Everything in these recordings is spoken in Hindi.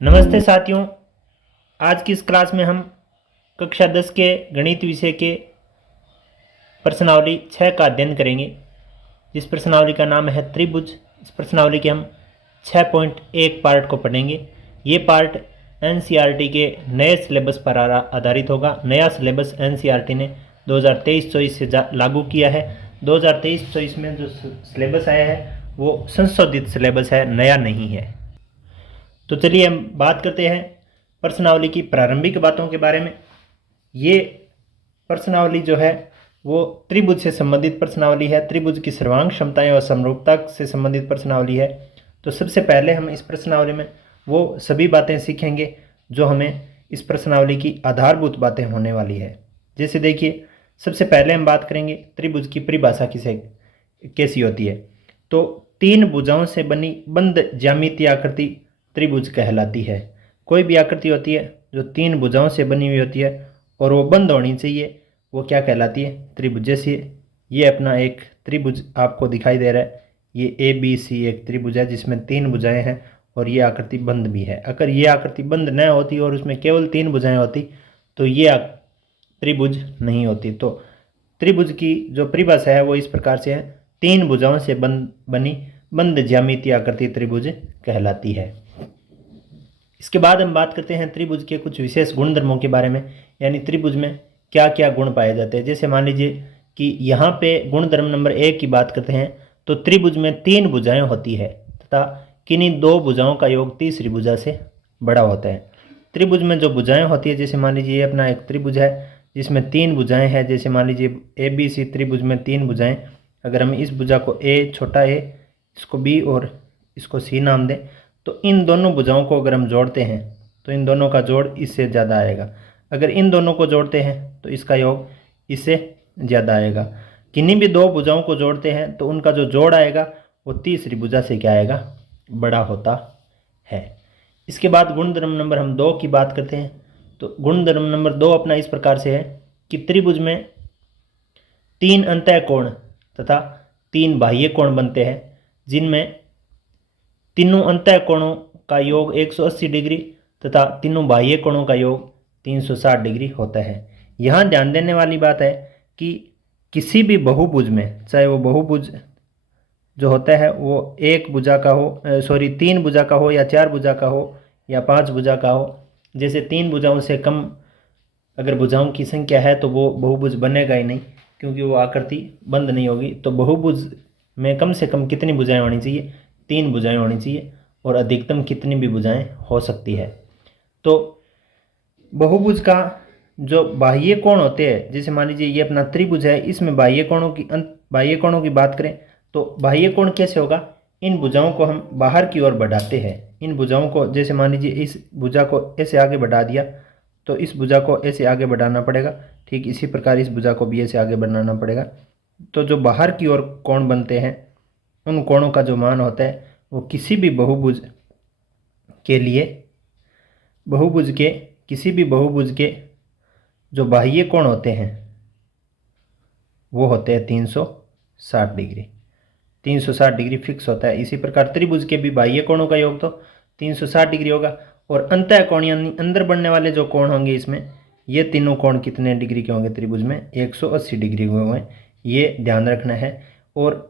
नमस्ते साथियों। आज की इस क्लास में हम कक्षा 10 के गणित विषय के प्रश्नावली 6 का अध्ययन करेंगे, जिस प्रश्नावली का नाम है त्रिभुज। इस प्रश्नावली के हम 6.1 पार्ट को पढ़ेंगे। ये पार्ट एनसीईआरटी के नए सिलेबस पर आधारित होगा। नया सिलेबस एनसीईआरटी ने 2023-24 से लागू किया है। 2023-24 में जो सिलेबस आया है वो संशोधित सिलेबस है, नया नहीं है। तो चलिए हम बात करते हैं प्रश्नावली की प्रारंभिक बातों के बारे में। ये प्रश्नावली जो है वो त्रिभुज से संबंधित प्रश्नावली है। त्रिभुज की सर्वांग क्षमताएं और समरूपता से संबंधित प्रश्नावली है। तो सबसे पहले हम इस प्रश्नावली में वो सभी बातें सीखेंगे जो हमें इस प्रश्नावली की आधारभूत बातें होने वाली है। जैसे देखिए, सबसे पहले हम बात करेंगे त्रिभुज की परिभाषा कैसी होती है। तो तीन भुजाओं से बनी बंद ज्यामितीय आकृति त्रिभुज कहलाती है। कोई भी आकृति होती है जो तीन भुजाओं से बनी हुई होती है और वो बंद होनी चाहिए, वो क्या कहलाती है? त्रिभुज। जैसे ये अपना एक त्रिभुज आपको दिखाई दे रहा है, ये ABC एक त्रिभुज है जिसमें तीन भुजाएं हैं और ये आकृति बंद भी है। अगर ये आकृति बंद न होती और उसमें केवल तीन भुजाएं होती तो ये त्रिभुज नहीं होती। तो त्रिभुज की जो परिभाषा है वो इस प्रकार से है, तीन भुजाओं से बनी बंद ज्यामितीय आकृति त्रिभुज कहलाती है। इसके बाद हम बात करते हैं त्रिभुज के कुछ विशेष गुणधर्मों के बारे में, यानी त्रिभुज में क्या क्या गुण पाए जाते हैं। जैसे मान लीजिए कि यहाँ पे गुणधर्म नंबर 1 की बात करते हैं तो त्रिभुज में तीन भुजाएं होती है तथा किन्हीं दो भुजाओं का योग तीसरी भुजा से बड़ा होता है। त्रिभुज में जो भुजाएं होती है, जैसे मान लीजिए ये अपना एक त्रिभुज है जिसमें तीन भुजाएं हैं। जैसे मान लीजिए ABC त्रिभुज में तीन भुजाएं, अगर हम इस भुजा को छोटा a, इसको B और इसको C नाम दें, तो इन दोनों भुजाओं को अगर हम जोड़ते हैं तो इन दोनों का जोड़ इससे ज़्यादा आएगा। अगर इन दोनों को जोड़ते हैं तो इसका योग इससे ज़्यादा आएगा। किन्हीं भी दो भुजाओं को जोड़ते हैं तो उनका जो जोड़ आएगा वो तीसरी भुजा से क्या आएगा? बड़ा होता है। इसके बाद गुणधर्म नंबर हम 2 की बात करते हैं। तो गुणधर्म नंबर 2 अपना इस प्रकार से है कि त्रिभुज में तीन अंतःकोण तथा तीन बाह्य कोण बनते हैं, जिनमें तीनों अंतःकोणों का योग 180 डिग्री तथा तीनों बाह्य कोणों का योग 360 डिग्री होता है। यहाँ ध्यान देने वाली बात है कि किसी भी बहुभुज में, चाहे वो बहुभुज जो होता है वो एक भुजा का हो, तीन भुजा का हो या चार भुजा का हो या पांच भुजा का हो, जैसे तीन भुजाओं से कम अगर भुजाओं की संख्या है तो वो बहुभुज बनेगा ही नहीं, क्योंकि वो आकृति बंद नहीं होगी। तो बहुभुज में कम से कम कितनी भुजाएं होनी चाहिए? तीन भुजाएं होनी चाहिए, और अधिकतम कितनी भी भुजाएं हो सकती है। तो बहुभुज का जो बाह्य कोण होते हैं, जैसे मान लीजिए ये अपना त्रिभुज है, इसमें बाह्य कोणों की बात करें तो बाह्य कोण कैसे होगा? इन भुजाओं को हम बाहर की ओर बढ़ाते हैं। इन भुजाओं को, जैसे मान लीजिए इस भुजा को ऐसे आगे बढ़ा दिया तो इस भुजा को ऐसे आगे बढ़ाना पड़ेगा। ठीक इसी प्रकार इस भुजा को भी ऐसे आगे बढ़ाना पड़ेगा। तो जो बाहर की ओर कोण बनते हैं उन कोणों का जो मान होता है वो किसी भी बहुभुज के जो बाह्य कोण होते हैं वो होते हैं 360 डिग्री। 360 डिग्री फिक्स होता है। इसी प्रकार त्रिभुज के भी बाह्य कोणों का योग तो 360 डिग्री होगा, और अंतःकोण यानी अंदर बढ़ने वाले जो कोण होंगे इसमें, ये तीनों कोण कितने डिग्री के होंगे? त्रिभुज में 180 डिग्री के होंगे। ये ध्यान रखना है। और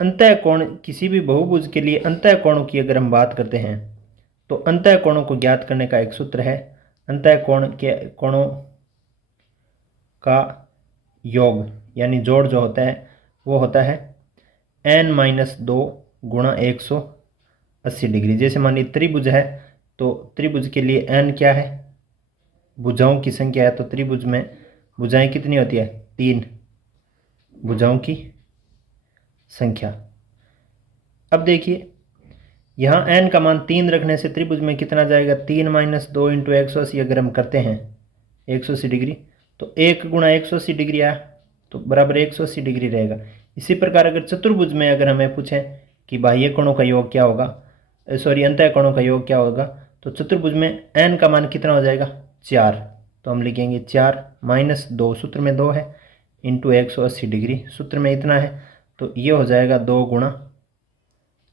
अंतःकोण, किसी भी बहुभुज के लिए अंतःकोणों की अगर हम बात करते हैं तो अंतःकोणों को ज्ञात करने का एक सूत्र है, अंतःकोण के कोणों का योग यानी जोड़ जो होता है वो होता है n-2 गुणा 180 डिग्री। जैसे मान लीजिए त्रिभुज है तो त्रिभुज के लिए n क्या है? भुजाओं की संख्या है। तो त्रिभुज में भुजाएं कितनी होती है? तीन भुजाओं की संख्या। अब देखिए यहाँ n का मान 3 रखने से त्रिभुज में कितना जाएगा? 3-2 इंटू 180 अगर हम करते हैं 180 डिग्री, तो 1 गुणा 180 डिग्री आया तो बराबर 180 डिग्री रहेगा। इसी प्रकार अगर चतुर्भुज में अगर हमें पूछें कि बाह्य कोणों का योग क्या होगा, अंतःकोणों का योग क्या होगा, तो चतुर्भुज में n का मान कितना हो जाएगा? 4। तो हम लिखेंगे 4-2, सूत्र में 2 है, इंटू 180 डिग्री, सूत्र में इतना है, तो ये हो जाएगा 2 गुणा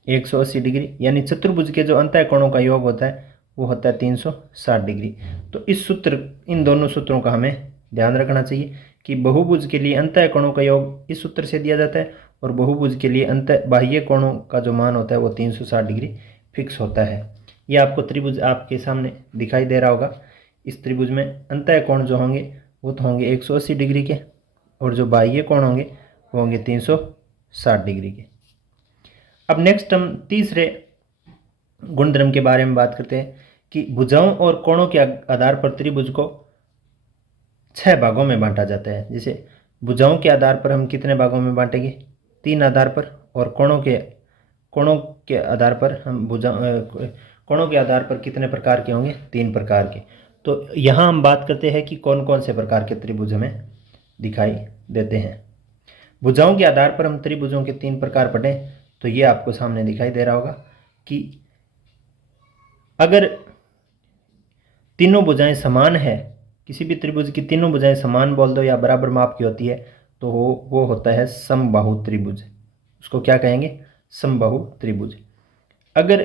180 डिग्री। यानी चतुर्भुज के जो अंतःकोणों का योग होता है वो होता है 360 डिग्री। तो इस सूत्र, इन दोनों सूत्रों का हमें ध्यान रखना चाहिए कि बहुभुज के लिए अंतः कोणों का योग इस सूत्र से दिया जाता है और बहुभुज के लिए अंतः बाह्य कोणों का जो मान होता है वो 360 डिग्री फिक्स होता है। ये आपको त्रिभुज आपके सामने दिखाई दे रहा होगा। इस त्रिभुज में अंतः कोण जो होंगे वो तो होंगे 180 डिग्री के और जो बाह्य कोण होंगे वो होंगे 360 डिग्री के। अब नेक्स्ट हम तीसरे गुणधर्म के बारे में बात करते हैं कि भुजाओं और कोणों के आधार पर त्रिभुज को 6 भागों में बांटा जाता है। जैसे भुजाओं के आधार पर हम कितने भागों में बांटेंगे? 3 आधार पर। और कोणों के आधार पर हम कोणों के आधार पर कितने प्रकार के होंगे? 3 प्रकार के। तो यहाँ हम बात करते हैं कि कौन कौन से प्रकार के त्रिभुज हमें दिखाई देते हैं। भुजाओं के आधार पर हम त्रिभुजों के 3 प्रकार पढ़ें तो ये आपको सामने दिखाई दे रहा होगा कि अगर तीनों भुजाएं समान है, किसी भी त्रिभुज की तीनों भुजाएं समान बोल दो या बराबर माप की होती है तो वो होता है समबाहु त्रिभुज। उसको क्या कहेंगे? समबाहु त्रिभुज। अगर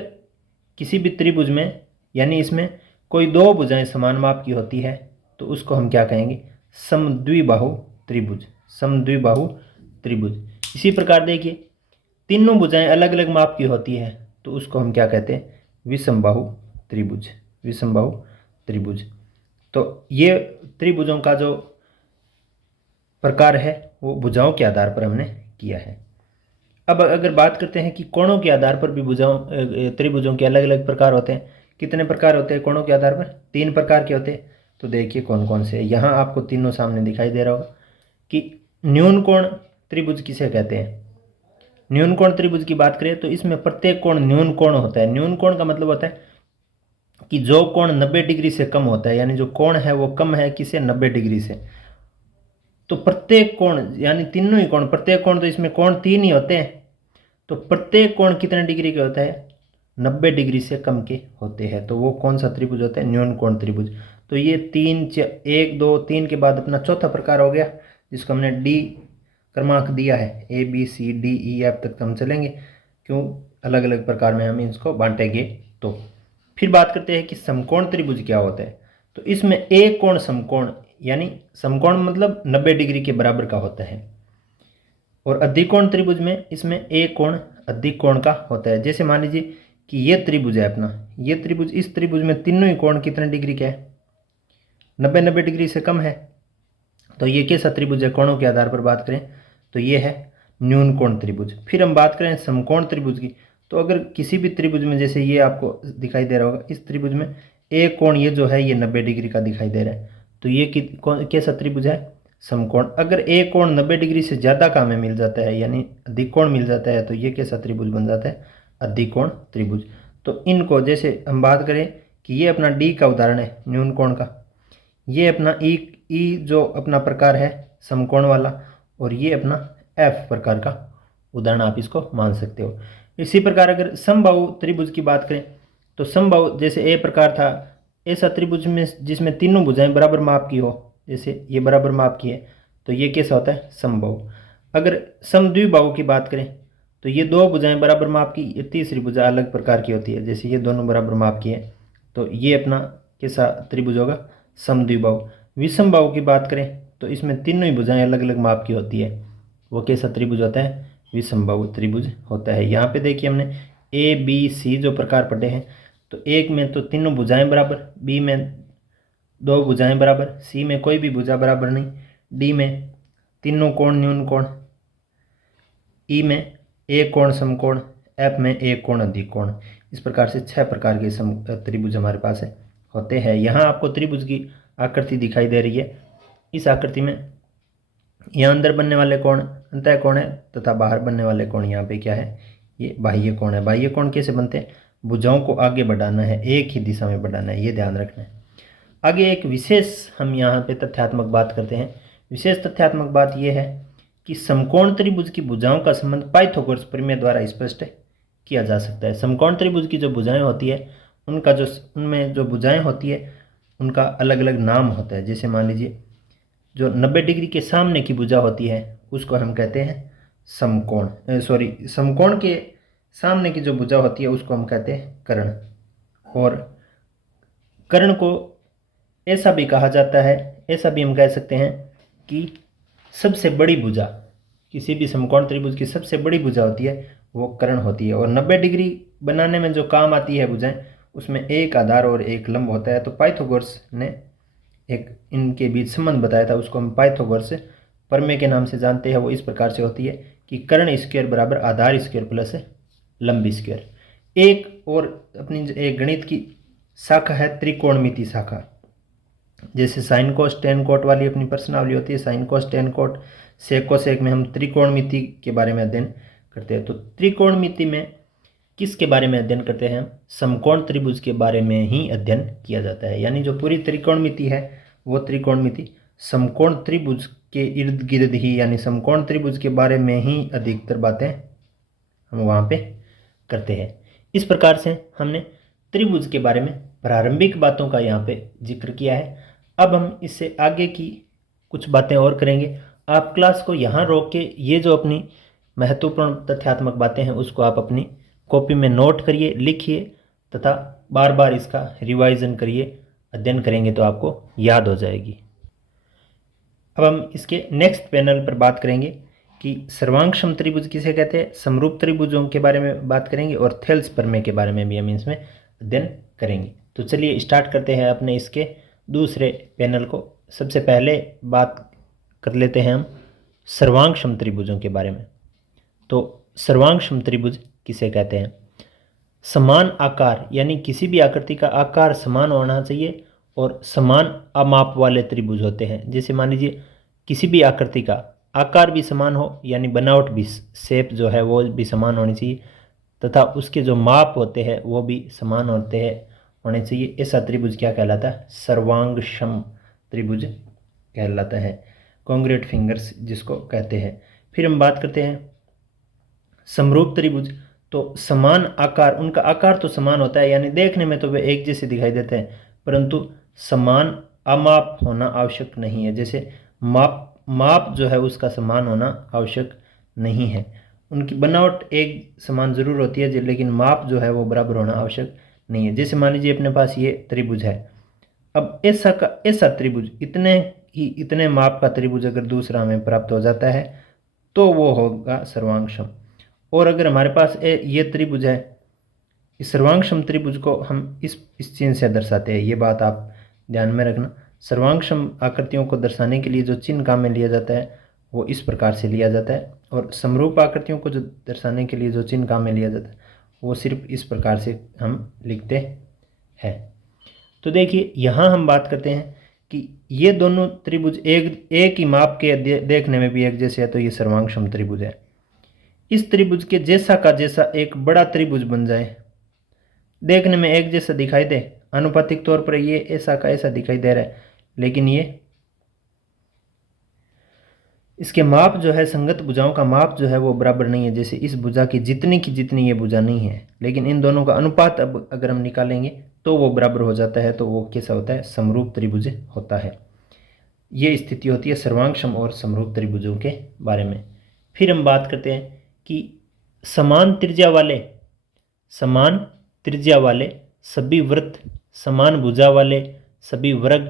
किसी भी त्रिभुज में यानी इसमें कोई 2 भुजाएं समान माप की होती है तो उसको हम क्या कहेंगे? समद्विबाहु त्रिभुज। समद्विबाहु त्रिभुज। इसी प्रकार देखिए, तीनों भुजाएं अलग अलग माप की होती है तो उसको हम क्या कहते हैं? विषमबाहु त्रिभुज। विषमबाहु त्रिभुज। तो ये त्रिभुजों का जो प्रकार है वो भुजाओं के आधार पर हमने किया है। अब अगर बात करते हैं कि कोणों के आधार पर भी त्रिभुजों के अलग अलग प्रकार होते हैं। कितने प्रकार होते हैं कोणों के आधार पर? 3 प्रकार के होते हैं। तो देखिए कौन कौन से। यहाँ आपको तीनों सामने दिखाई दे रहा होगा कि न्यून कोण त्रिभुज किसे कहते हैं? न्यून कोण त्रिभुज की बात करें तो इसमें प्रत्येक कोण न्यून कोण होता है। न्यून कोण का मतलब होता है कि जो कोण 90 डिग्री से कम होता है, यानी जो कोण है वो कम है किसे? 90 डिग्री से। तो प्रत्येक कोण यानी तीनों ही कोण, प्रत्येक कोण, तो इसमें कोण 3 ही होते हैं तो प्रत्येक कोण कितने डिग्री के होता है? 90 डिग्री से कम के होते हैं। तो वो कौन सा त्रिभुज होता है? न्यून कोण त्रिभुज। तो ये 1 2 3 के बाद अपना चौथा प्रकार हो गया जिसको हमने डी क्रमांक दिया है। ABCDEF तक हम चलेंगे, क्यों अलग अलग प्रकार में हम इसको बांटेंगे। तो फिर बात करते हैं कि समकोण त्रिभुज क्या होता है। तो इसमें एक कोण समकोण, यानी समकोण मतलब 90 डिग्री के बराबर का होता है। और अधिकोण त्रिभुज में इसमें एक कोण अधिक कोण का होता है। जैसे मान लीजिए कि ये त्रिभुज है अपना, ये त्रिभुज, इस त्रिभुज में तीनों ही कोण कितने डिग्री के हैं? 90 डिग्री से कम है। तो ये कैसा त्रिभुज है? कोणों के आधार पर बात करें तो ये है न्यून कोण त्रिभुज। फिर हम बात करें समकोण त्रिभुज की, तो अगर किसी भी त्रिभुज में, जैसे ये आपको दिखाई दे रहा होगा, इस त्रिभुज में एक कोण ये जो है ये 90 डिग्री का दिखाई दे रहा है तो ये कैसा त्रिभुज है? समकोण। अगर एक कोण 90 डिग्री से ज़्यादा का हमें मिल जाता है यानी अधिक कोण मिल जाता है तो ये कैसा त्रिभुज बन जाता है? अधिकोण त्रिभुज। तो इनको, जैसे हम बात करें कि ये अपना डी का उदाहरण है न्यून कोण का, ये अपना ई जो अपना प्रकार है समकोण वाला, और ये अपना एफ प्रकार का उदाहरण आप इसको मान सकते हो। इसी प्रकार अगर समबाहु त्रिभुज की बात करें तो समबाहु, जैसे ए प्रकार था, ऐसा त्रिभुज में जिसमें तीनों भुजाएं बराबर माप की हो, जैसे ये बराबर माप की है तो ये कैसा होता है? समबाहु। अगर समद्विबाहु की बात करें तो ये 2 भुजाएं बराबर माप की, ये तीसरी भुजा अलग प्रकार की होती है। जैसे ये दोनों बराबर माप की है तो ये अपना कैसा त्रिभुज होगा? समद्विबाहु। विषमबाहु की बात करें तो इसमें तीनों ही भुजाएं अलग अलग माप की होती है, वो कैसा त्रिभुज होता है? विषमबाहु त्रिभुज होता है। यहाँ पे देखिए हमने ABC जो प्रकार पढ़े हैं, तो एक में तो तीनों भुजाएं बराबर, B में 2 भुजाएं बराबर, C में कोई भी भुजा बराबर नहीं, D में तीनों कोण न्यून कोण, E में एक कोण समकोण, F में एक कोण अधिक कोण। इस प्रकार से 6 प्रकार के त्रिभुज हमारे पास है होते हैं। यहाँ आपको त्रिभुज की आकृति दिखाई दे रही है। इस आकृति में यहाँ अंदर बनने वाले कोण अंतः कोण है तथा बाहर बनने वाले कोण यहाँ पे क्या है? ये बाह्य कोण है। बाह्य कोण कैसे बनते हैं? भुजाओं को आगे बढ़ाना है, एक ही दिशा में बढ़ाना है, ये ध्यान रखना है। आगे एक विशेष हम यहाँ पे तथ्यात्मक बात करते हैं। विशेष तथ्यात्मक बात यह है कि समकोण त्रिभुज की भुजाओं का संबंध पाइथागोरस प्रमेय द्वारा स्पष्ट किया जा सकता है। समकोण त्रिभुज की जो भुजाएं होती है उनमें जो भुजाएं होती है उनका अलग अलग नाम होता है। जैसे मान लीजिए जो 90 डिग्री के सामने की भुजा होती है उसको हम कहते हैं समकोण, समकोण के सामने की जो भुजा होती है उसको हम कहते हैं कर्ण। और कर्ण को ऐसा भी कहा जाता है, ऐसा भी हम कह सकते हैं कि सबसे बड़ी भुजा, किसी भी समकोण त्रिभुज की सबसे बड़ी भुजा होती है वो कर्ण होती है। और 90 डिग्री बनाने में जो काम आती है भुजाएं, उसमें एक आधार और एक लंब होता है। तो पाइथागोरस ने एक इनके बीच संबंध बताया था, उसको हम पाइथागोरस प्रमेय के नाम से जानते हैं। वो इस प्रकार से होती है कि कर्ण स्क्वायर बराबर आधार स्क्वायर प्लस लंब स्क्वायर। एक और अपनी एक गणित की शाखा है त्रिकोणमिति शाखा, जैसे साइन कोस टेन कोट वाली अपनी प्रश्नावली होती है, sine cos tan cot sec cosec में हम त्रिकोणमिति के बारे में अध्ययन करते हैं। तो त्रिकोणमिति में किसके बारे में अध्ययन करते हैं हम? समकोण त्रिभुज के बारे में ही अध्ययन किया जाता है। यानी जो पूरी त्रिकोणमिति है वो त्रिकोणमिति समकोण त्रिभुज के इर्द गिर्द ही, यानी समकोण त्रिभुज के बारे में ही अधिकतर बातें हम वहाँ पे करते हैं। इस प्रकार से हमने त्रिभुज के बारे में प्रारंभिक बातों का यहाँ पे जिक्र किया है। अब हम इससे आगे की कुछ बातें और करेंगे। आप क्लास को यहाँ रोक के ये जो अपनी महत्वपूर्ण तथ्यात्मक बातें हैं उसको आप अपनी कॉपी में नोट करिए, लिखिए तथा बार बार इसका रिवाइजन करिए। अध्ययन करेंगे तो आपको याद हो जाएगी। अब हम इसके नेक्स्ट पैनल पर बात करेंगे कि सर्वांगसम त्रिभुज किसे कहते हैं, समरूप त्रिभुजों के बारे में बात करेंगे और थेल्स प्रमेय के बारे में भी हम इसमें अध्ययन करेंगे। तो चलिए स्टार्ट करते हैं अपने इसके दूसरे पैनल को। सबसे पहले बात कर लेते हैं हम सर्वांगसम त्रिभुजों के बारे में। तो सर्वांगसम त्रिभुज किसे कहते हैं? समान आकार, यानी किसी भी आकृति का आकार समान होना चाहिए और समान अमाप वाले त्रिभुज होते हैं। जैसे मान लीजिए किसी भी आकृति का आकार भी समान हो, यानी बनावट भी, शेप जो है वो भी समान होनी चाहिए तथा उसके जो माप होते हैं वो भी समान होने चाहिए। ऐसा त्रिभुज क्या कहलाता है? सर्वांगसम त्रिभुज कहलाता है, कॉन्ग्रुएंट फिंगर्स जिसको कहते हैं। फिर हम बात करते हैं समरूप त्रिभुज। तो समान आकार, उनका आकार तो समान होता है, यानी देखने में तो वे एक जैसे दिखाई देते हैं, परंतु समान अमाप होना आवश्यक नहीं है। जैसे माप जो है उसका समान होना आवश्यक नहीं है। उनकी बनावट एक समान जरूर होती है, लेकिन माप जो है वो बराबर होना आवश्यक नहीं है। जैसे मान लीजिए अपने पास ये त्रिभुज है, अब ऐसा त्रिभुज, इतने माप का त्रिभुज अगर दूसरा हमें प्राप्त हो जाता है तो वो होगा सर्वांगसम। और अगर हमारे पास ये त्रिभुज है, इस सर्वांगसम त्रिभुज को हम इस चिन्ह से दर्शाते हैं। ये बात आप ध्यान में रखना। सर्वांगसम आकृतियों को दर्शाने के लिए जो चिन्ह काम में लिया जाता है वो इस प्रकार से लिया जाता है, और समरूप आकृतियों को जो दर्शाने के लिए जो चिन्ह काम में लिया जाता है वो सिर्फ इस प्रकार से हम लिखते हैं। तो देखिए यहाँ हम बात करते हैं कि ये दोनों त्रिभुज एक ही माप के देखने में भी एक जैसे है, तो ये सर्वांगसम त्रिभुज है। इस त्रिभुज के जैसा का जैसा एक बड़ा त्रिभुज बन जाए, देखने में एक जैसा दिखाई दे, आनुपातिक तौर पर ये ऐसा का ऐसा दिखाई दे रहा है, लेकिन ये इसके माप जो है, संगत भुजाओं का माप जो है वो बराबर नहीं है। जैसे इस भुजा की जितनी ये भुजा नहीं है, लेकिन इन दोनों का अनुपात अब अगर हम निकालेंगे तो वो बराबर हो जाता है। तो वो कैसा होता है? समरूप त्रिभुज होता है। ये स्थिति होती है सर्वांगसम और समरूप त्रिभुजों के बारे में। फिर हम बात करते हैं कि समान त्रिज्या वाले सभी वृत्त, समान भुजा वाले सभी वर्ग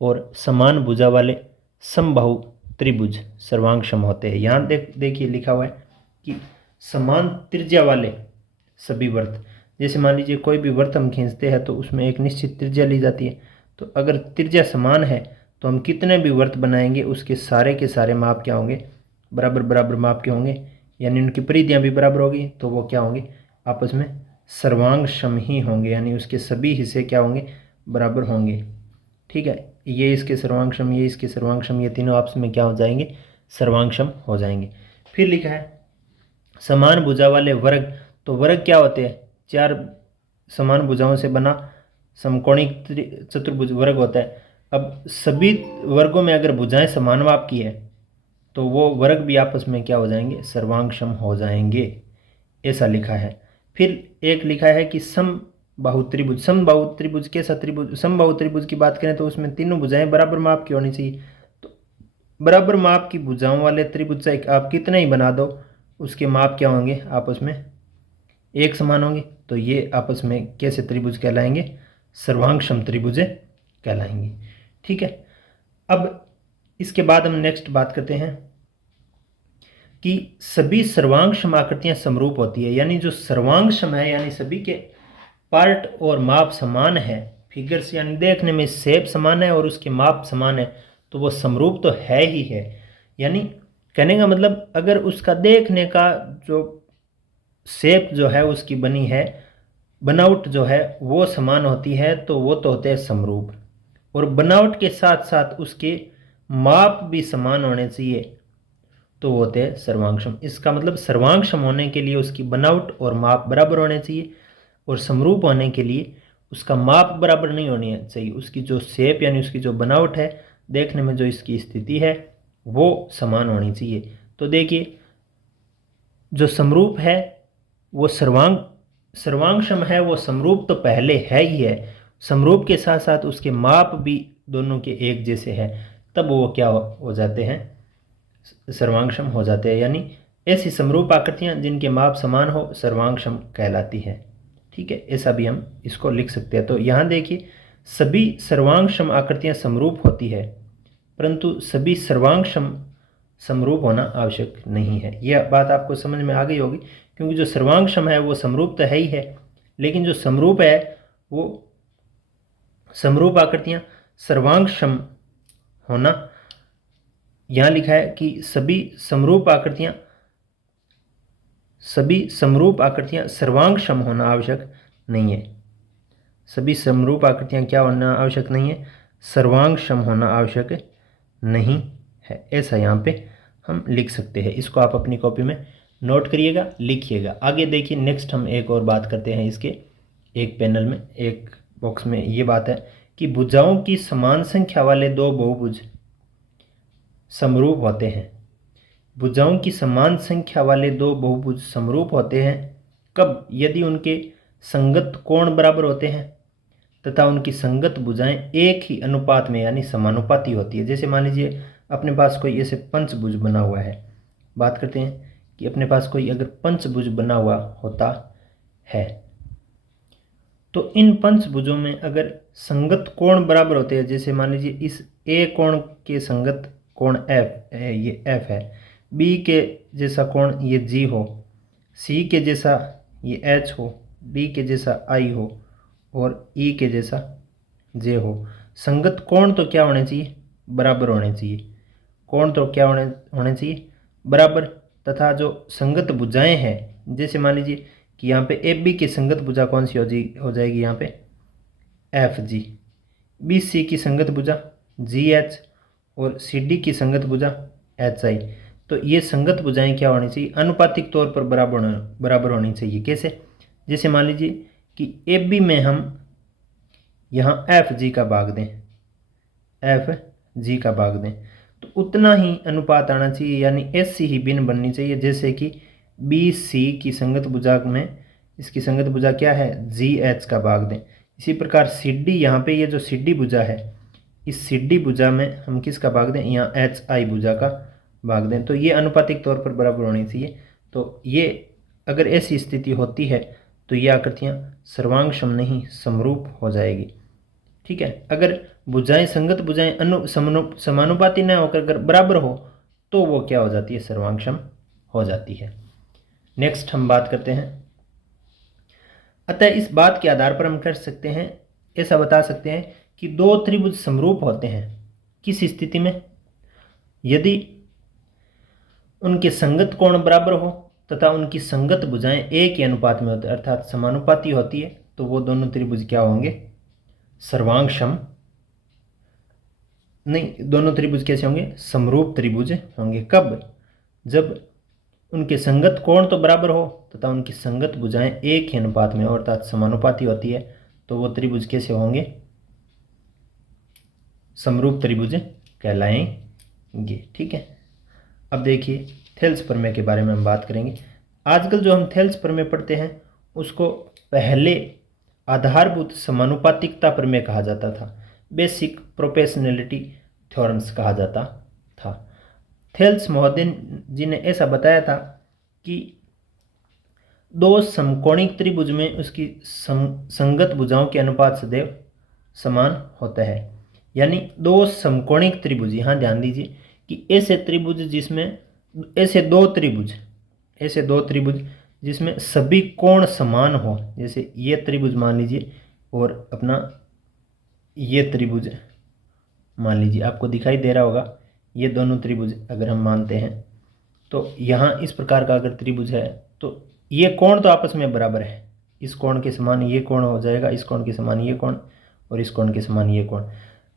और समान भुजा वाले समबाहु त्रिभुज सर्वांगसम होते हैं। यहाँ देखिए लिखा हुआ है कि समान त्रिज्या वाले सभी वृत्त। जैसे मान लीजिए कोई भी वृत्त हम खींचते हैं तो उसमें एक निश्चित त्रिज्या ली जाती है। तो अगर त्रिज्या समान है तो हम कितने भी वृत्त बनाएंगे उसके सारे के सारे माप क्या होंगे? बराबर माप के होंगे, यानी उनकी परिधियाँ भी बराबर होगी। तो वो क्या होंगे? आपस में सर्वांगसम ही होंगे, यानी उसके सभी हिस्से क्या होंगे? बराबर होंगे। ठीक है, ये इसके सर्वांगसम, ये इसके सर्वांगसम, ये तीनों आपस में क्या हो जाएंगे? सर्वांगसम हो जाएंगे। फिर लिखा है समान भुजा वाले वर्ग। तो वर्ग क्या होते हैं? चार समान भुजाओं से बना समकोणिक चतुर्भुज वर्ग होता है। अब सभी वर्गों में अगर भुजाएं समान माप की है तो वो वर्ग भी आपस में क्या हो जाएंगे? सर्वांगसम हो जाएंगे, ऐसा लिखा है। फिर एक लिखा है कि समबाहु त्रिभुज कैसा त्रिभुज? समबाहु त्रिभुज की बात करें तो उसमें तीनों भुजाएं बराबर माप की होनी चाहिए। तो बराबर माप की भुजाओं वाले त्रिभुज से आप कितने ही बना दो, उसके माप क्या होंगे? आपस में एक समान होंगे। तो ये आपस में कैसे त्रिभुज कहलाएंगे? सर्वांगसम त्रिभुज कहलाएंगी। ठीक है, अब इसके बाद हम नेक्स्ट बात करते हैं कि सभी सर्वांगसम आकृतियां समरूप होती है, यानी जो सर्वांगसम है यानी सभी के पार्ट और माप समान है, फिगर्स यानी देखने में शेप समान है और उसके माप समान है, तो वो समरूप तो है ही है। यानी कहने का मतलब अगर उसका देखने का जो शेप जो है उसकी बनी है, बनावट जो है वो समान होती है, तो वो तो होते हैं समरूप। और बनावट के साथ साथ उसके माप भी समान होने चाहिए, तो वो होते हैं सर्वांगसम। इसका मतलब सर्वांगसम होने के लिए उसकी बनावट और माप बराबर होने चाहिए, और समरूप होने के लिए उसका माप बराबर नहीं होनी चाहिए, उसकी जो शेप यानी उसकी जो बनावट है, देखने में जो इसकी स्थिति है वो समान होनी चाहिए। तो देखिए, जो समरूप है वो सर्वांगसम है, वो समरूप तो पहले है ही है, समरूप के साथ साथ उसके माप भी दोनों के एक जैसे हैं, तब वो क्या हो जाते हैं, सर्वांगसम हो जाते हैं। यानी ऐसी समरूप आकृतियां जिनके माप समान हो सर्वांगसम कहलाती है। ठीक है, ऐसा भी हम इसको लिख सकते हैं। तो यहाँ देखिए, सभी सर्वांगसम आकृतियां समरूप होती है, परंतु सभी सर्वांगसम समरूप होना आवश्यक नहीं है। यह बात आपको समझ में आ गई होगी, क्योंकि जो सर्वांगसम है वो समरूप तो है ही है, लेकिन जो समरूप है वो समरूप आकृतियां सर्वांगसम होना, यहाँ लिखा है कि सभी समरूप आकृतियां सर्वांगसम होना आवश्यक नहीं है। सभी समरूप आकृतियां क्या होना आवश्यक नहीं है, सर्वांगसम होना आवश्यक नहीं है, ऐसा यहाँ पे हम लिख सकते हैं। इसको आप अपनी कॉपी में नोट करिएगा, लिखिएगा। आगे देखिए, नेक्स्ट हम एक और बात करते हैं। इसके एक पैनल में, एक बॉक्स में ये बात है कि भुजाओं की समान संख्या वाले दो बहुभुज समरूप होते हैं। भुजाओं की समान संख्या वाले दो बहुभुज समरूप होते हैं कब? यदि उनके संगत कोण बराबर होते हैं तथा उनकी संगत भुजाएं एक ही अनुपात में यानी समानुपाती होती है। जैसे मान लीजिए अपने पास कोई ऐसे पंचभुज बना हुआ है, बात करते हैं कि अपने पास कोई अगर पंचभुज बना हुआ होता है, तो इन पंचभुजों में अगर संगत कोण बराबर होते हैं, जैसे मान लीजिए इस ए कोण के संगत कोण एफ, ये एफ है, बी के जैसा कोण ये जी हो, सी के जैसा ये एच हो, डी के जैसा आई हो और ई के जैसा जे हो। संगत कोण तो क्या होने चाहिए? बराबर होने चाहिए। कोण तो क्या होने चाहिए? बराबर। तथा जो संगत भुजाएं हैं, जैसे मान लीजिए कि यहाँ पे ए बी की संगत भुजा कौन सी हो जाएगी? यहाँ पे एफ जी। बी सी की संगत भुजा जी एच और सी डी की संगत भुजा एच आई। तो ये संगत भुजाएं क्या होनी चाहिए? अनुपातिक तौर पर बराबर होनी चाहिए। कैसे? जैसे मान लीजिए कि ए बी में हम यहाँ एफ जी का भाग दें, एफ जी का भाग दें, तो उतना ही अनुपात आना चाहिए, यानी एस सी ही भिन्न बननी चाहिए। जैसे कि बी सी की संगत भुजा में इसकी संगत भुजा क्या है? जी एच का भाग दें। इसी प्रकार सी डी, यहाँ पे ये जो सी डी भुजा है, इस सी डी भुजा में हम किसका भाग दें? यहाँ एच आई भुजा का भाग दें। तो ये अनुपातिक तौर पर बराबर होनी चाहिए। तो ये अगर ऐसी स्थिति होती है तो ये आकृतियाँ सर्वांगसम नहीं समरूप हो जाएगी। ठीक है, अगर भुजाएं संगत भुजाएं समानुपाती न होकर अगर बराबर हो तो वो क्या हो जाती है? सर्वांगसम हो जाती है। नेक्स्ट हम बात करते हैं, अतः इस बात के आधार पर हम कर सकते हैं, ऐसा बता सकते हैं कि दो त्रिभुज समरूप होते हैं किस स्थिति में? यदि उनके संगत कोण बराबर हो तथा उनकी संगत भुजाएं एक ही अनुपात में होती है, अर्थात समानुपाती होती है, तो वो दोनों त्रिभुज क्या होंगे? सर्वांगसम नहीं, दोनों त्रिभुज कैसे होंगे? समरूप त्रिभुज होंगे। कब? जब उनके संगत कोण तो बराबर हो तथा उनकी संगत भुजाएं एक ही अनुपात में अर्थात समानुपाती होती है, तो वो त्रिभुज कैसे होंगे? समरूप त्रिभुज कहलाएंगे। ठीक है, अब देखिए थेल्स प्रमेय के बारे में हम बात करेंगे। आजकल जो हम थेल्स प्रमेय पढ़ते हैं उसको पहले आधारभूत समानुपातिकता प्रमेय कहा जाता था, बेसिक प्रोपोर्शनैलिटी थ्योरम्स कहा जाता था। थेल्स महोदय जी ने ऐसा बताया था कि दो समकोणिक त्रिभुज में उसकी संगत भुजाओं के अनुपात सदैव समान होता है। यानी दो समकोणिक त्रिभुज, यहाँ ध्यान दीजिए कि ऐसे त्रिभुज जिसमें ऐसे दो त्रिभुज जिसमें सभी कोण समान हो, जैसे ये त्रिभुज मान लीजिए और अपना ये त्रिभुज मान लीजिए, आपको दिखाई दे रहा होगा ये दोनों त्रिभुज अगर हम मानते हैं तो यहाँ इस प्रकार का अगर त्रिभुज है तो ये कोण तो आपस में बराबर है, इस कोण के समान ये कोण हो जाएगा, इस कोण के समान ये कोण और इस कोण के समान ये कोण।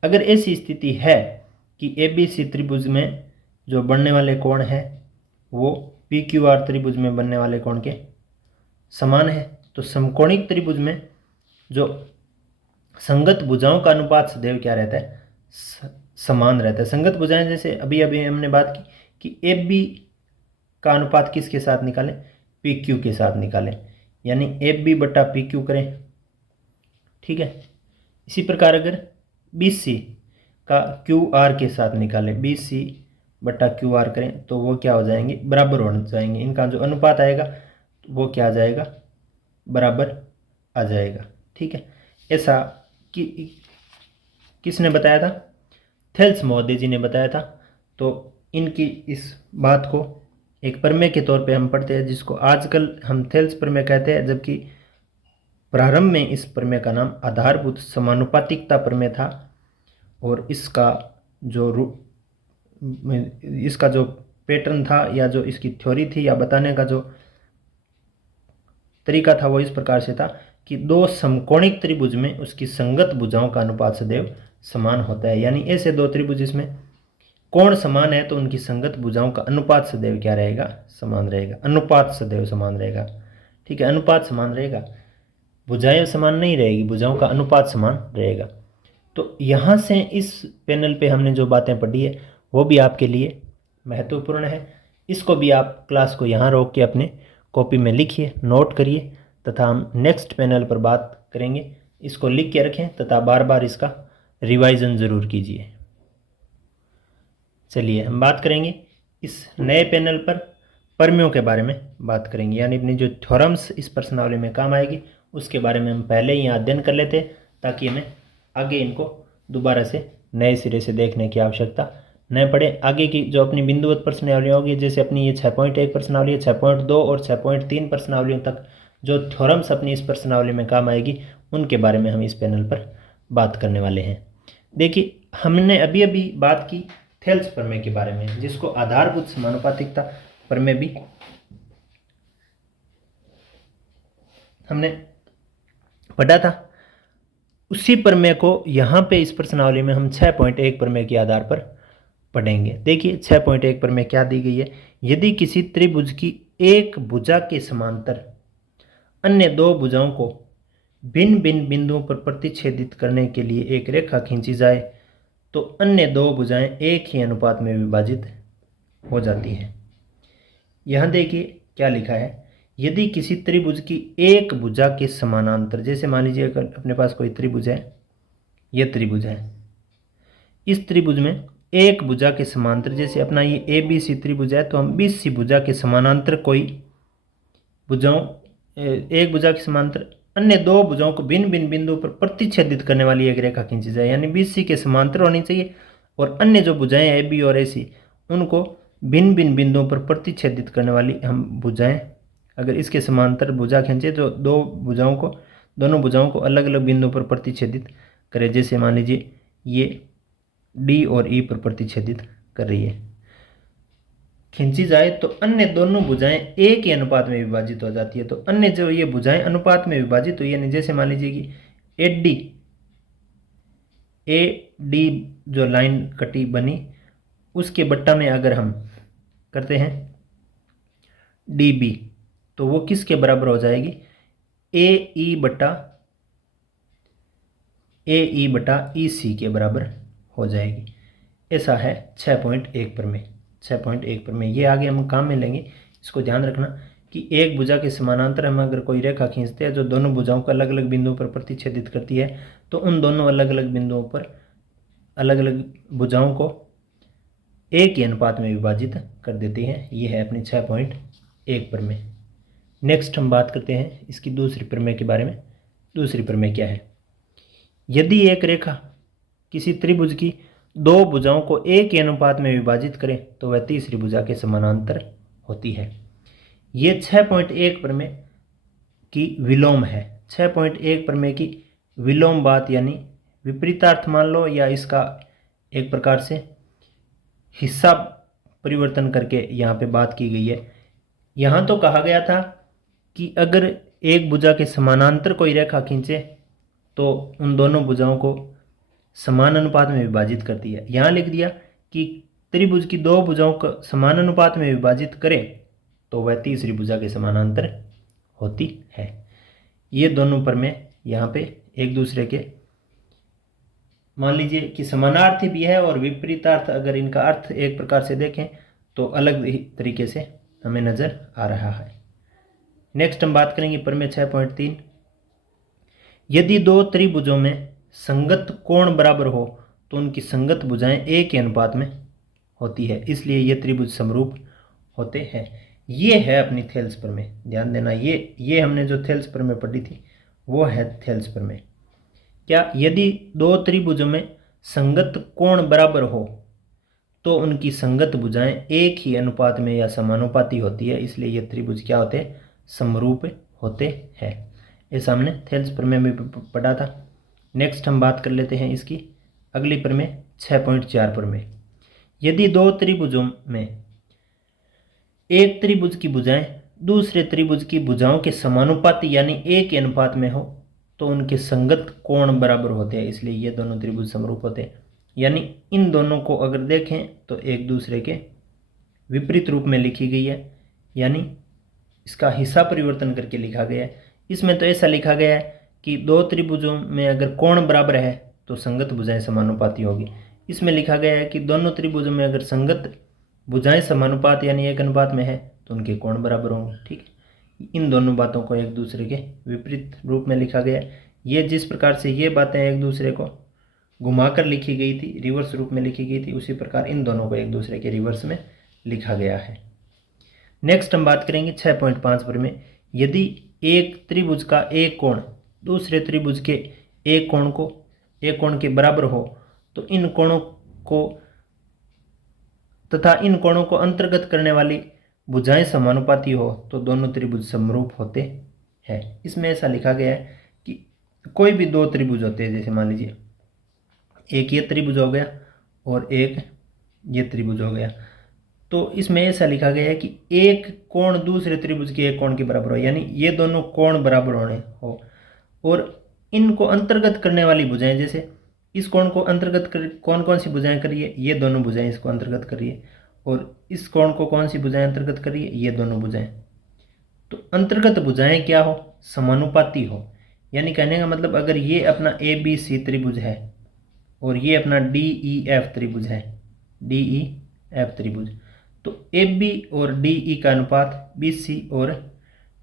अगर ऐसी स्थिति है कि ABC त्रिभुज में जो बनने वाले कोण है वो PQR त्रिभुज में बनने वाले कोण के समान है, तो समकोणिक त्रिभुज में जो संगत भुजाओं का अनुपात सदैव क्या रहता है, समान रहता है। संगत भुजाएं जैसे अभी अभी हमने बात की कि AB का अनुपात किसके साथ निकालें, PQ के साथ निकालें, यानी AB बटा PQ करें, ठीक है। इसी प्रकार अगर BC का QR के साथ निकालें, BC बटा QR करें तो वो क्या हो जाएंगे, बराबर हो जाएंगे। इनका जो अनुपात आएगा वो क्या आ जाएगा, बराबर आ जाएगा, ठीक है। ऐसा किसने बताया था, थेल्स महोदय जी ने बताया था। तो इनकी इस बात को एक प्रमेय के तौर पे हम पढ़ते हैं, जिसको आजकल हम थेल्स प्रमेय कहते हैं, जबकि प्रारंभ में इस प्रमेय का नाम आधारभूत समानुपातिकता प्रमेय था। और इसका जो पैटर्न था या जो इसकी थ्योरी थी या बताने का जो तरीका था वो इस प्रकार से था कि दो समकोणिक त्रिभुज में उसकी संगत भुजाओं का अनुपात सदैव समान होता है। यानी ऐसे दो त्रिभुज जिसमें कोण समान है तो उनकी संगत भुजाओं का अनुपात सदैव क्या रहेगा, समान रहेगा। अनुपात सदैव समान रहेगा, ठीक है, अनुपात समान रहेगा, भुजाएं समान नहीं रहेगी, भुजाओं का अनुपात समान रहेगा। तो यहाँ से इस पैनल पे हमने जो बातें पढ़ी है वो भी आपके लिए महत्वपूर्ण है। इसको भी आप क्लास को यहाँ रोक के अपने कॉपी में लिखिए, नोट करिए, तथा हम नेक्स्ट पैनल पर बात करेंगे। इसको लिख के रखें तथा बार बार इसका रिवाइजन ज़रूर कीजिए। चलिए हम बात करेंगे इस नए पैनल पर प्रमेयों के बारे में बात करेंगे, यानी अपनी जो थ्योरम्स इस प्रश्नावली में काम आएगी उसके बारे में हम पहले ही अध्ययन कर लेते ताकि हमें आगे इनको दोबारा से नए सिरे से देखने की आवश्यकता न पड़े। आगे की जो अपनी बिंदुवत प्रश्नावलियाँ होगी, जैसे अपनी ये 6.1 प्रश्नावली है, 6.2 और 6.3 प्रश्नावलियों तक जो थ्योरम्स अपनी इस प्रश्नावली में काम आएगी उनके बारे में हम इस पैनल पर बात करने वाले हैं। देखिए हमने अभी अभी बात की थेल्स प्रमेय के बारे में, जिसको आधारभूत समानुपातिकता प्रमेय भी हमने पढ़ा था। उसी प्रमेय को यहाँ पे इस प्रश्नावली में हम 6.1 प्रमेय के आधार पर पढ़ेंगे। देखिए 6.1 प्रमेय क्या दी गई है, यदि किसी त्रिभुज की एक भुजा के समांतर अन्य दो भुजाओं को भिन्न भिन्न बिंदुओं पर प्रतिच्छेदित करने के लिए एक रेखा खींची जाए तो अन्य दो भुजाएं एक ही अनुपात में विभाजित हो जाती हैं। यहाँ देखिए क्या लिखा है, यदि किसी त्रिभुज की एक भुजा के समानांतर, जैसे मान लीजिए अगर अपने पास कोई त्रिभुज है, यह त्रिभुज है, इस त्रिभुज में एक भुजा के समांतर, जैसे अपना ये ABC त्रिभुज है, तो हम BC भुजा के समानांतर कोई भुजाओं, एक भुजा के समांतर अन्य दो भुजाओं को भिन्न भिन्न बिंदुओं पर प्रतिच्छेदित करने वाली एक रेखा खींची जाए, यानी BC के समांतर होनी चाहिए और अन्य जो भुजाएं AB और AC उनको भिन्न भिन्न बिंदुओं पर प्रतिच्छेदित करने वाली हम भुजाएं, अगर इसके समांतर भुजा खींचे तो दोनों भुजाओं को अलग अलग बिंदुओं पर प्रतिच्छेदित करें। जैसे मान लीजिए ये D और E पर प्रतिच्छेदित कर रही है, खींची जाए तो अन्य दोनों भुजाएं एक ही अनुपात में विभाजित हो जाती है। तो अन्य जो ये भुजाएं अनुपात में विभाजित हुई, यानी जैसे मान लीजिए कि AD जो लाइन कटी बनी उसके बट्टा में अगर हम करते हैं DB तो वो किसके बराबर हो जाएगी, AE बटा EC के बराबर हो जाएगी। ऐसा है 6.1 प्रमेय। 6.1 प्रमेय ये आगे हम काम में लेंगे। इसको ध्यान रखना कि एक भुजा के समानांतर हम अगर कोई रेखा खींचते हैं जो दोनों भुजाओं को अलग अलग बिंदुओं पर प्रतिच्छेदित करती है तो उन दोनों अलग अलग बिंदुओं पर अलग अलग भुजाओं को एक ही अनुपात में विभाजित कर देती हैं। ये है अपनी 6.1 प्रमेय। नेक्स्ट हम बात करते हैं इसकी दूसरी प्रमेय के बारे में। दूसरी प्रमेय क्या है, यदि एक रेखा किसी त्रिभुज की दो भुजाओं को एक ही अनुपात में विभाजित करे तो वह तीसरी भुजा के समानांतर होती है। ये 6.1 प्रमेय की विलोम है। 6.1 प्रमेय की विलोम बात यानी विपरीतार्थ मान लो, या इसका एक प्रकार से हिस्सा परिवर्तन करके यहाँ पे बात की गई है। यहाँ तो कहा गया था कि अगर एक भुजा के समानांतर कोई रेखा खींचे तो उन दोनों भुजाओं को समान अनुपात में विभाजित करती है। यहाँ लिख दिया कि त्रिभुज की दो भुजाओं को समान अनुपात में विभाजित करे तो वह तीसरी भुजा के समानांतर होती है। ये दोनों प्रमेय यहाँ पे एक दूसरे के मान लीजिए कि समानार्थी भी है और विपरीतार्थ, अगर इनका अर्थ एक प्रकार से देखें तो अलग ही तरीके से हमें नज़र आ रहा है। नेक्स्ट हम बात करेंगे प्रमेय 6.3। यदि दो त्रिभुजों में संगत कोण बराबर हो तो उनकी संगत भुजाएं एक ही अनुपात में होती है, इसलिए ये त्रिभुज समरूप होते हैं। ये है अपनी थेल्स प्रमेय। ध्यान देना, ये हमने जो थेल्स प्रमेय पढ़ी थी वो है थेल्स प्रमेय। क्या? यदि दो त्रिभुजों में संगत कोण बराबर हो तो उनकी संगत भुजाएं एक ही अनुपात में या समानुपाती होती है, इसलिए ये त्रिभुज क्या होते हैं? समरूप होते हैं। ऐसा हमने थेल्स प्रमेय में पढ़ा था। नेक्स्ट हम बात कर लेते हैं इसकी अगली प्रमेय 6.4 प्रमेय। यदि दो त्रिभुजों में एक त्रिभुज की भुजाएं दूसरे त्रिभुज की भुजाओं के समानुपाती यानी एक ही अनुपात में हो तो उनके संगत कोण बराबर होते हैं, इसलिए ये दोनों त्रिभुज समरूप होते हैं। यानी इन दोनों को अगर देखें तो एक दूसरे के विपरीत रूप में लिखी गई है, यानी इसका हिस्सा परिवर्तन करके लिखा गया है। इसमें तो ऐसा लिखा गया है कि दो त्रिभुजों में अगर कोण बराबर है तो संगत भुजाएं समानुपाती होगी। इसमें लिखा गया है कि दोनों त्रिभुजों में अगर संगत भुजाएं समानुपात यानी एक अनुपात में है तो उनके कोण बराबर होंगे। ठीक है, इन दोनों बातों को एक दूसरे के विपरीत रूप में लिखा गया है। ये जिस प्रकार से ये बातें एक दूसरे को घुमाकर लिखी गई थी, रिवर्स रूप में लिखी गई थी, उसी प्रकार इन दोनों को एक दूसरे के रिवर्स में लिखा गया है। नेक्स्ट हम बात करेंगे 6.5 प्रमेय। यदि एक त्रिभुज का एक कोण दूसरे त्रिभुज के एक कोण के बराबर हो तो इन कोणों को तथा इन कोणों को अंतर्गत करने वाली भुजाएं समानुपाती हो तो दोनों त्रिभुज समरूप होते हैं। इसमें ऐसा लिखा गया है कि कोई भी दो त्रिभुज होते हैं, जैसे मान लीजिए एक ये त्रिभुज हो गया और एक ये त्रिभुज हो गया, तो इसमें ऐसा लिखा गया है कि एक कोण दूसरे त्रिभुज के एक कोण के बराबर हो, यानी ये दोनों कोण बराबर होने हो, और इनको अंतर्गत करने वाली भुजाएं, जैसे इस कोण को अंतर्गत कर कौन कौन सी भुजाएं करिए? ये दोनों भुजाएं इसको अंतर्गत करिए, और इस कोण को कौन सी भुजाएं अंतर्गत करिए? ये दोनों भुजाएं। तो अंतर्गत भुजाएं क्या हो? समानुपाती हो। यानी कहने का मतलब अगर ये अपना ABC त्रिभुज है और ये अपना DEF त्रिभुज है, DEF त्रिभुज, तो AB और DE का अनुपात BC और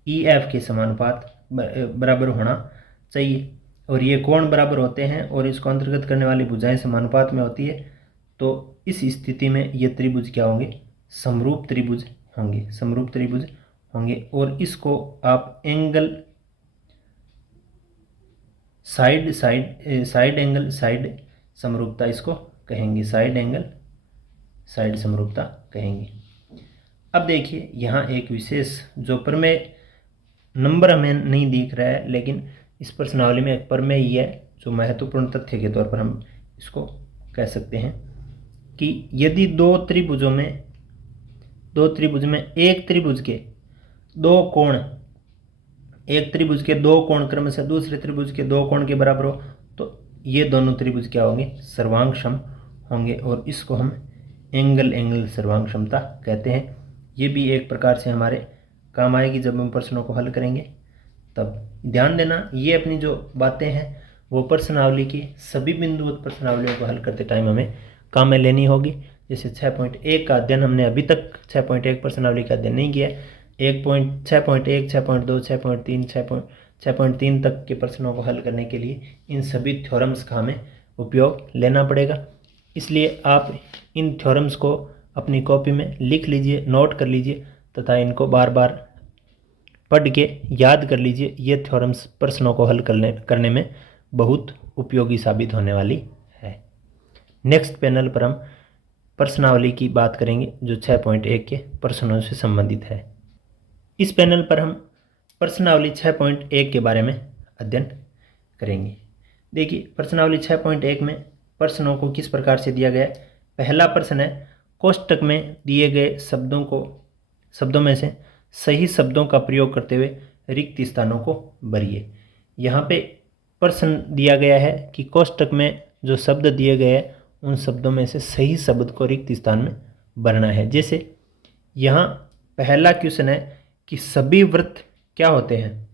EF के समानुपात बराबर होना चाहिए, और ये कोण बराबर होते हैं और इसको अंतर्गत करने वाली भुजाएं समानुपात में होती है। तो इस स्थिति में ये त्रिभुज क्या होंगे? समरूप त्रिभुज होंगे, समरूप त्रिभुज होंगे। और इसको आप एंगल साइड एंगल साइड समरूपता इसको कहेंगे, साइड एंगल साइड समरूपता कहेंगे। अब देखिए यहाँ एक विशेष जो प्रमेय नंबर हमें नहीं दिख रहा है, लेकिन इस प्रश्नावली में एक प्रमेय ही है जो महत्वपूर्ण तथ्य के तौर पर हम इसको कह सकते हैं कि यदि दो त्रिभुज में एक त्रिभुज के दो कोण क्रमशः दूसरे त्रिभुज के दो कोण के बराबर हो तो ये दोनों त्रिभुज क्या होंगे? सर्वांगसम होंगे, और इसको हम एंगल सर्वांग क्षमता कहते हैं। ये भी एक प्रकार से हमारे काम आएगी जब हम प्रश्नों को हल करेंगे। तब ध्यान देना, ये अपनी जो बातें हैं वो प्रश्नावली की सभी बिंदुवत प्रश्नावलियों को हल करते टाइम हमें काम में लेनी होगी। जैसे 6.1 का अध्ययन हमने अभी तक 6.1 प्रश्नावली का अध्ययन नहीं किया, 6.1, 6.2, 6.3, 6.3 तक के प्रश्नों को हल करने के लिए इन सभी थ्योरम्स का हमें उपयोग लेना पड़ेगा। इसलिए आप इन थ्योरम्स को अपनी कॉपी में लिख लीजिए, नोट कर लीजिए तथा इनको बार बार पढ़ के याद कर लीजिए। ये थ्योरम्स प्रश्नों को हल करने में बहुत उपयोगी साबित होने वाली है। नेक्स्ट पैनल पर हम प्रश्नावली की बात करेंगे जो 6.1 के प्रश्नों से संबंधित है। इस पैनल पर हम प्रश्नावली 6.1 के बारे में अध्ययन करेंगे। देखिए, प्रश्नावली 6.1 में प्रश्नों को किस प्रकार से दिया गया है। पहला प्रश्न है, कोष्टक में दिए गए शब्दों में से सही शब्दों का प्रयोग करते हुए रिक्त स्थानों को भरिए। यहाँ पे प्रश्न दिया गया है कि कोष्टक में जो शब्द दिए गए हैं उन शब्दों में से सही शब्द को रिक्त स्थान में भरना है। जैसे यहाँ पहला क्वेश्चन है कि सभी वृत्त क्या होते हैं,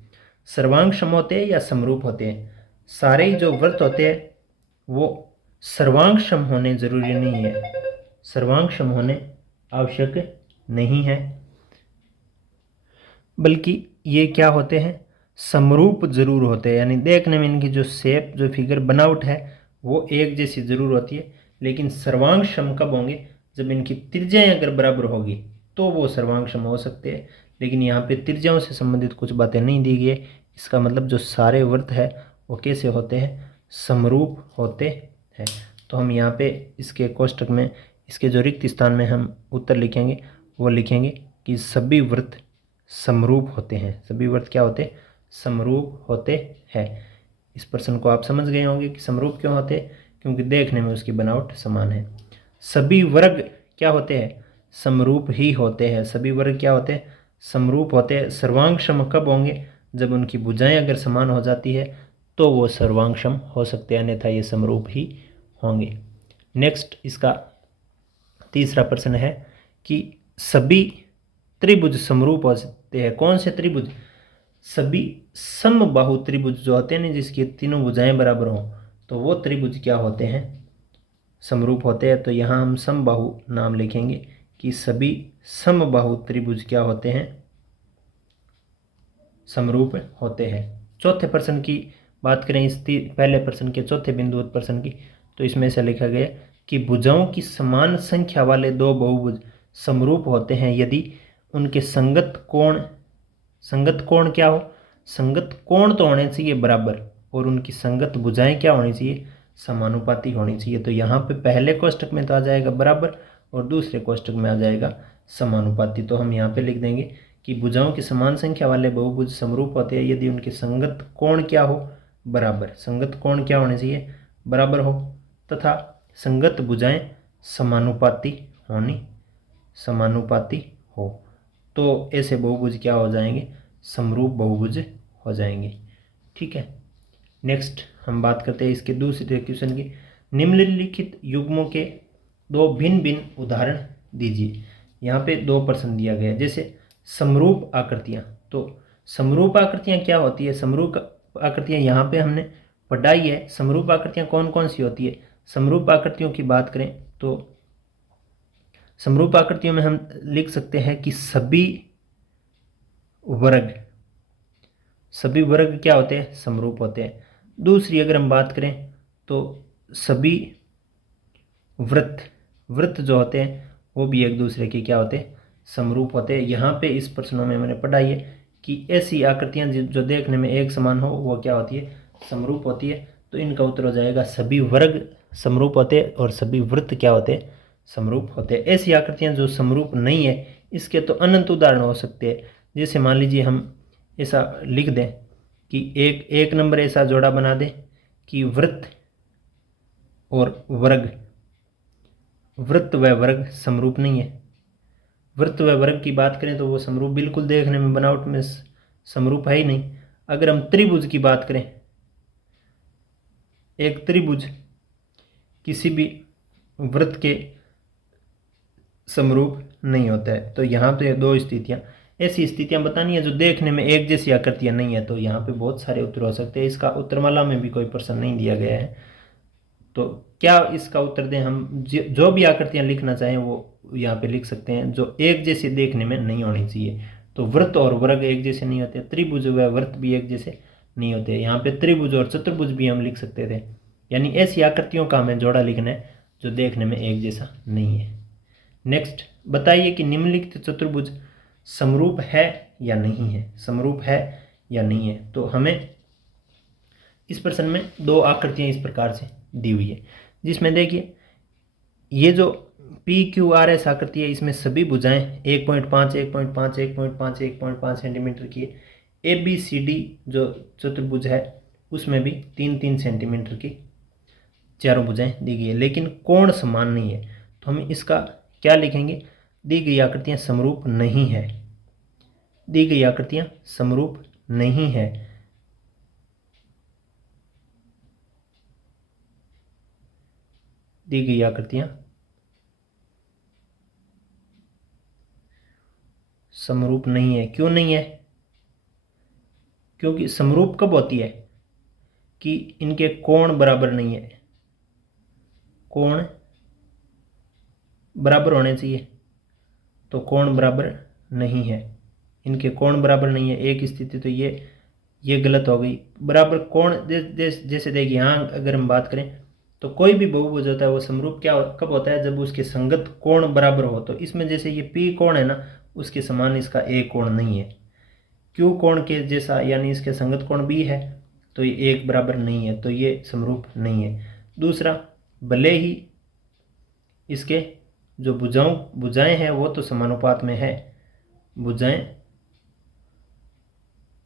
सर्वांगसम होते हैं या समरूप होते हैं। सारे ही जो वृत्त होते हैं वो सर्वांगसम होने जरूरी नहीं है, सर्वांगसम होने आवश्यक नहीं है, बल्कि ये क्या होते हैं, समरूप जरूर होते हैं। यानी देखने में इनकी जो शेप, जो फिगर बनावट है वो एक जैसी जरूर होती है, लेकिन सर्वांगसम कब होंगे, जब इनकी त्रिज्याएं अगर बराबर होगी तो वो सर्वांगसम हो सकते हैं। लेकिन यहाँ पे त्रिज्याओं से संबंधित कुछ बातें नहीं दी गई है। इसका मतलब जो सारे वृत्त है वो कैसे होते हैं, समरूप होते हैं। तो हम यहाँ पे इसके कोष्टक में इसके जो रिक्त स्थान में हम उत्तर लिखेंगे वो लिखेंगे कि सभी वृत्त समरूप होते हैं। सभी वृत्त क्या होते हैं, समरूप होते हैं। इस प्रश्न को आप समझ गए होंगे कि समरूप क्यों होते हैं, क्योंकि देखने में उसकी बनावट समान है। सभी वर्ग क्या होते हैं, समरूप ही होते हैं। सभी वर्ग क्या होते हैं, समरूप होते हैं। सर्वांगसम कब होंगे, जब उनकी भुजाएं अगर समान हो जाती है तो वो सर्वांगसम हो सकते हैं, अन्यथा ये समरूप ही होंगे। नेक्स्ट इसका तीसरा प्रश्न है कि सभी त्रिभुज समरूप होते हैं। कौन से त्रिभुज, सभी समबाहु त्रिभुज जो होते हैं ना, जिसकी तीनों भुजाएं बराबर हों, तो वो त्रिभुज क्या होते हैं, समरूप होते हैं। तो यहाँ हम समबाहु नाम लिखेंगे कि सभी समबाहु त्रिभुज क्या होते हैं, समरूप होते हैं। चौथे प्रश्न की बात करें, इस पहले प्रश्न के चौथे बिंदु प्रश्न की, तो इसमें से लिखा गया कि भुजाओं की समान संख्या वाले दो बहुभुज समरूप होते हैं यदि उनके संगत कोण क्या हो, संगत कोण तो होने चाहिए बराबर, और उनकी संगत भुजाएं क्या होनी चाहिए, समानुपाती होनी चाहिए। तो यहाँ पे पहले कोष्टक में तो आ जाएगा बराबर और दूसरे कोष्टक में आ जाएगा समानुपाती। तो हम यहाँ पे लिख देंगे कि भुजाओं की समान संख्या वाले बहुभुज समरूप होते हैं यदि उनके संगत कोण क्या हो, बराबर। संगत कोण क्या होने चाहिए, बराबर हो, तथा संगत भुजाएं समानुपाती हो। तो ऐसे बहुभुज क्या हो जाएंगे, समरूप बहुभुज हो जाएंगे। ठीक है। नेक्स्ट हम बात करते हैं इसके दूसरे क्वेश्चन की। निम्नलिखित युग्मों के दो भिन्न भिन्न उदाहरण दीजिए। यहाँ पे दो प्रश्न दिया गया है। जैसे समरूप आकृतियाँ, तो समरूप आकृतियाँ क्या होती है, समरूप आकृतियाँ यहाँ पे हमने पढ़ाई है। समरूप आकृतियाँ कौन कौन सी होती है। समरूप आकृतियों की बात करें तो समरूप आकृतियों में हम लिख सकते हैं कि सभी वर्ग क्या होते हैं, समरूप होते हैं। दूसरी अगर हम बात करें तो सभी वृत्त जो होते हैं वो भी एक दूसरे के क्या होते हैं, समरूप होते हैं। यहाँ पे इस प्रश्नों में मैंने पढ़ाई है कि ऐसी आकृतियाँ जो देखने में एक समान हो वो क्या होती है, समरूप होती है। तो इनका उत्तर हो जाएगा सभी वर्ग समरूप होते हैं और सभी वृत्त क्या होते हैं, समरूप होते हैं। ऐसी आकृतियाँ जो समरूप नहीं है इसके तो अनंत उदाहरण हो सकते हैं। जैसे मान लीजिए हम ऐसा लिख दें कि एक नंबर ऐसा जोड़ा बना दें कि वृत्त व वर्ग समरूप नहीं है। वृत्त व वर्ग की बात करें तो वो समरूप बिल्कुल देखने में बनावट में समरूप है ही नहीं। अगर हम त्रिभुज की बात करें, एक त्रिभुज किसी भी वृत्त के समरूप नहीं होता है। तो यहाँ पे दो स्थितियाँ, ऐसी स्थितियाँ बतानी है जो देखने में एक जैसी आकृतियाँ नहीं है। तो यहाँ पे बहुत सारे उत्तर हो सकते हैं। इसका उत्तरमाला में भी कोई प्रश्न नहीं दिया गया है, तो क्या इसका उत्तर दें हम। जो भी आकृतियाँ लिखना चाहें वो यहाँ पे लिख सकते हैं जो एक जैसे देखने में नहीं होनी चाहिए। तो वृत्त और वर्ग एक जैसे नहीं होते, त्रिभुज व वृत्त भी एक जैसे नहीं होते। यहाँ पे त्रिभुज और चतुर्भुज भी हम लिख सकते थे। यानी ऐसी आकृतियों का हमें जोड़ा लिखना है जो देखने में एक जैसा नहीं है। नेक्स्ट बताइए कि निम्नलिखित चतुर्भुज समरूप है या नहीं है, समरूप है या नहीं है। तो हमें इस प्रश्न में दो आकृतियाँ इस प्रकार से दी हुई है, जिसमें देखिए ये जो पी क्यू आर एस आकृति है इसमें सभी भुजाएं 1.5 1.5 1.5 1.5 सेंटीमीटर की है। ए बी सी डी जो चतुर्भुज है उसमें भी 3-3 सेंटीमीटर की चारों भुजाएं दी गई है, लेकिन कोण समान नहीं है। तो हम इसका क्या लिखेंगे? दी गई आकृतियां समरूप नहीं है। दी गई आकृतियां समरूप नहीं है। दी गई आकृतियां समरूप नहीं है। क्यों नहीं है? क्योंकि समरूप कब होती है कि इनके कोण बराबर नहीं है। कोण बराबर होने चाहिए, तो कोण बराबर नहीं है। इनके कोण बराबर नहीं है। एक स्थिति तो ये गलत हो गई। बराबर कोण जैसे देखिए यहाँ अगर हम बात करें तो कोई भी बहुभुज होता है वो समरूप कब होता है? जब उसके संगत कोण बराबर हो। तो इसमें जैसे ये पी कोण है ना, उसके समान इसका ए कोण नहीं है। क्यू कोण के जैसा यानी इसके संगत कोण बी है, तो ये एक बराबर नहीं है, तो ये समरूप नहीं है। दूसरा, भले ही इसके जो भुजाएं हैं वो तो समानुपात में है, भुजाएं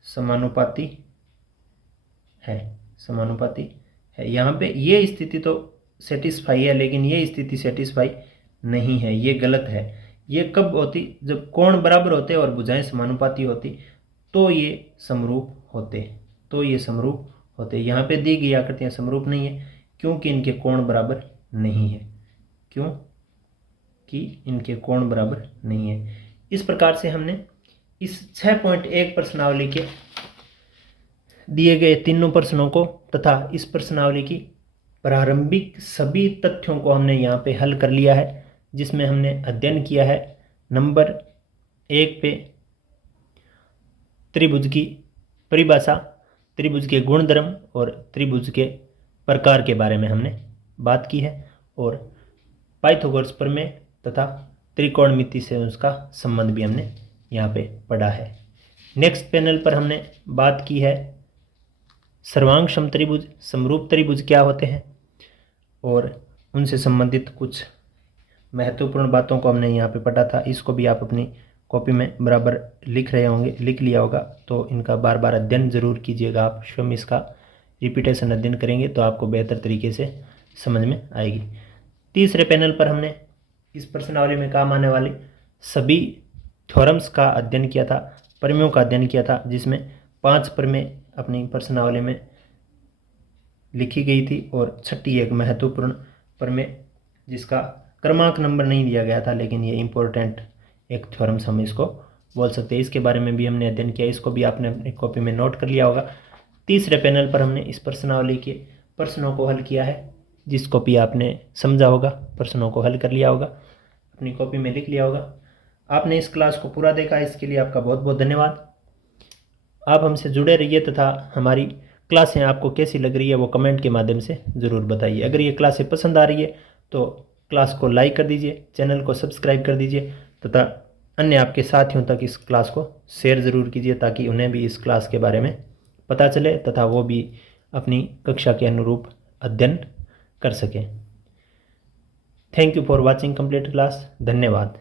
समानुपाती है। यहाँ पे ये स्थिति तो सेटिस्फाई है, लेकिन ये स्थिति सेटिस्फाई नहीं है, ये गलत है। ये कब होती? जब कोण बराबर होते और भुजाएं समानुपाती होती, तो ये समरूप होते। यहाँ पे दी गई आकृतियाँ समरूप नहीं है क्योंकि इनके कोण बराबर नहीं है। इस प्रकार से हमने इस 6.1 प्रश्नावली के दिए गए तीनों प्रश्नों को तथा इस प्रश्नावली की प्रारंभिक सभी तथ्यों को हमने यहाँ पे हल कर लिया है, जिसमें हमने अध्ययन किया है नंबर 1 पे त्रिभुज की परिभाषा, त्रिभुज के गुणधर्म और त्रिभुज के प्रकार के बारे में हमने बात की है, और पाइथागोरस प्रमेय तथा त्रिकोणमिति से उसका संबंध भी हमने यहाँ पे पढ़ा है। नेक्स्ट पैनल पर हमने बात की है सर्वांग समत्रिभुज, समरूप त्रिभुज क्या होते हैं, और उनसे संबंधित कुछ महत्वपूर्ण बातों को हमने यहाँ पे पढ़ा था। इसको भी आप अपनी कॉपी में बराबर लिख लिया होगा, तो इनका बार बार अध्ययन जरूर कीजिएगा। आप स्वयं इसका रिपीटेशन अध्ययन करेंगे तो आपको बेहतर तरीके से समझ में आएगी। तीसरे पैनल पर हमने इस प्रश्नावली में काम आने वाले सभी थ्योरम्स का अध्ययन किया था, प्रमेयों का अध्ययन किया था, जिसमें 5 प्रमेय अपनी प्रश्नावली में लिखी गई थी और छठी एक महत्वपूर्ण प्रमेय जिसका क्रमांक नंबर नहीं दिया गया था, लेकिन ये इम्पोर्टेंट एक थ्योरम्स हम इसको बोल सकते हैं। इसके बारे में भी हमने अध्ययन किया, इसको भी आपने अपनी कॉपी में नोट कर लिया होगा। तीसरे पैनल पर हमने इस प्रश्नावली के प्रश्नों को हल किया है, जिसको भी आपने समझा होगा, प्रश्नों को हल कर लिया होगा, अपनी कॉपी में लिख लिया होगा। आपने इस क्लास को पूरा देखा, इसके लिए आपका बहुत बहुत धन्यवाद। आप हमसे जुड़े रहिए तथा हमारी क्लासें आपको कैसी लग रही है वो कमेंट के माध्यम से ज़रूर बताइए। अगर ये क्लासें पसंद आ रही है तो क्लास को लाइक कर दीजिए, चैनल को सब्सक्राइब कर दीजिए तथा अन्य आपके साथियों तक इस क्लास को शेयर ज़रूर कीजिए, ताकि उन्हें भी इस क्लास के बारे में पता चले तथा वो भी अपनी कक्षा के अनुरूप अध्ययन कर सकें। Thank you for watching complete class. धन्यवाद।